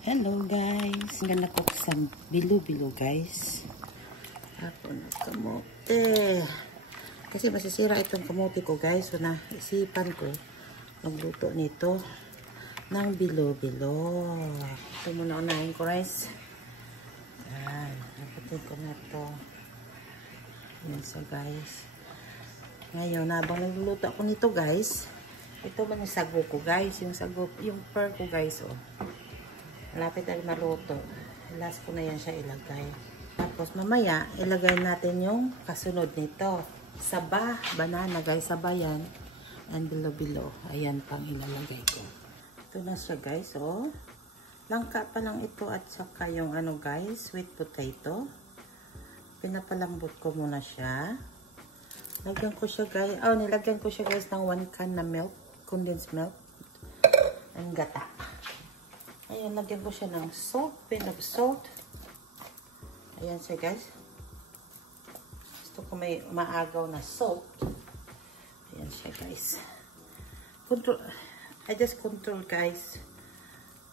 Hello guys, ang ganda ko sa bilo-bilo guys. Ako na kamote. Kasi masisira itong kamote ko guys. So naisipan ko magluto nito ng bilo-bilo. Ito muna unahin ko guys. Ayan, naputin ko na ito. Ayan so guys. Ngayon, habang nagluluto ako nito guys, ito man yung sago ko guys. Yung sago, yung pear ko guys oh. Malapit na maluto. Last ko na yan siya ilagay. Tapos mamaya, ilagay natin yung kasunod nito. Saba, banana guys, saba yan. And bilo-bilo. Ayan pang ilalagay ko. Ito na siya guys, oh. Langka pa lang ito at saka yung ano guys, sweet potato. Pinapalambot ko muna siya. Lagyan ko siya guys, oh nilagyan ko siya guys ng 1 can na milk, condensed milk. And gata. Ayan, lagyan ko siya ng salt, pin of salt. Ayan siya guys. Gusto ko may maagaw na salt. Ayan siya guys. Control, I just control guys.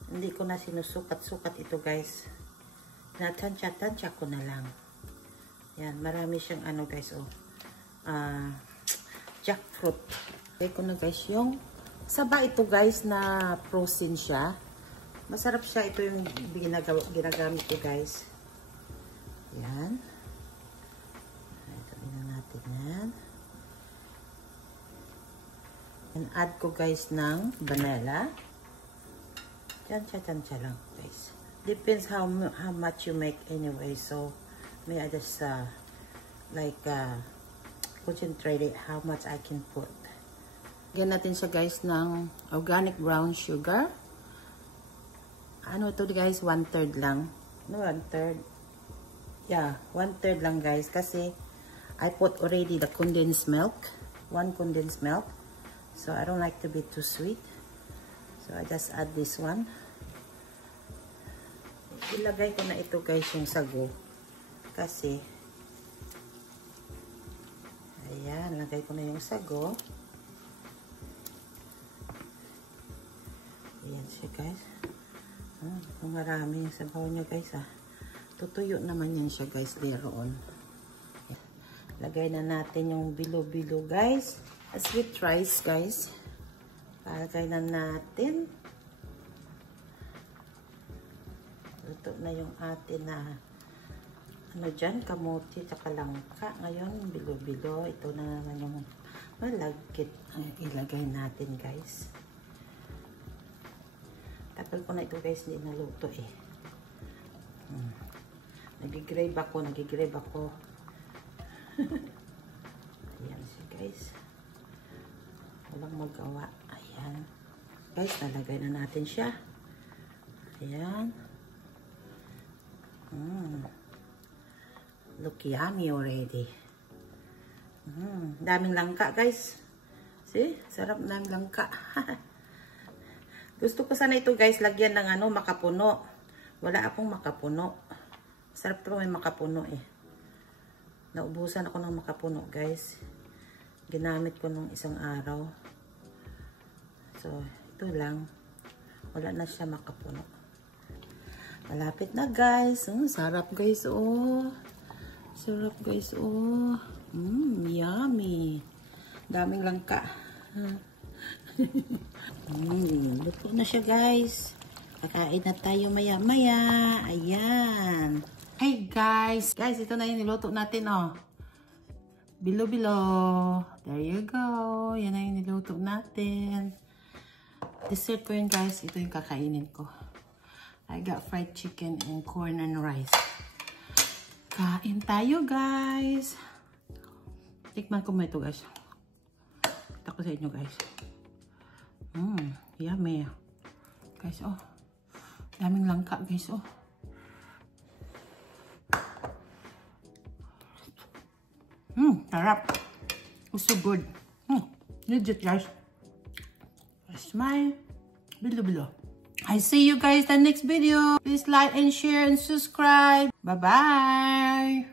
Hindi ko na sinusukat-sukat ito guys. Natansya-tansya ko na lang. Ayan, marami siyang ano guys oh. Jackfruit. Lagay ko na guys yung saba ito guys na frozen siya. Masarap siya. Ito yung ginagamit ko guys. Yan. Ito na natin yan. And add ko guys ng vanilla. Tansya lang guys. Depends how much you make anyway. So, may I just concentrate it how much I can put. Lagyan natin siya guys ng organic brown sugar. Ano ito guys, 1/3 lang. No, 1/3. Yeah, 1/3 lang guys. Kasi I put already the condensed milk. 1 condensed milk. So I don't like to be too sweet. So I just add this one. Ilagay ko na ito guys yung sago. Kasi ayan, lagay ko na yung sago. Ayan siya guys. Kung marami yung sabaw niya guys tutuyo naman yan siya guys later on. Lagay na natin yung bilo-bilo guys. Sweet rice guys. Lagay na natin. Luto na yung atin na ano dyan, kamote tsaka langka. Ngayon bilo-bilo. Ito na naman yung malagkit ang ilagay natin guys. Tagal ko na ito guys, hindi naluto eh. Nag-grave ako. Ayan siya guys. Walang magawa. Ayan. Guys, nalagay na natin siya. Ayan. Look yummy already. Daming langka guys. See? Sarap ng langka. Gusto ko sana ito guys, lagyan ng ano, makapuno. Wala akong makapuno. Sarap ito may makapuno eh. Naubusan ako ng makapuno guys. Ginamit ko nung isang araw. So, ito lang. Wala na siya makapuno. Malapit na guys. Sarap guys oh. Sarap guys oh. Yummy. Daming langka. Luto na siya guys. Kakain na tayo maya-maya. Ayan. Hey guys. Guys, ito na yung niluto natin oh. Bilo-bilo. There you go. Yan na yung niluto natin. Dessert ko yun guys. Ito yung kakainin ko. I got fried chicken and corn and rice. Kain tayo guys. Tikman ko mo ito guys. Ito ko sa inyo guys. Yummy. Guys, oh. Daming langka, guys, oh. Sarap. It's so good. Legit, guys. Smile. Bilo-bilo. I see you guys in the next video. Please like and share and subscribe. Bye-bye.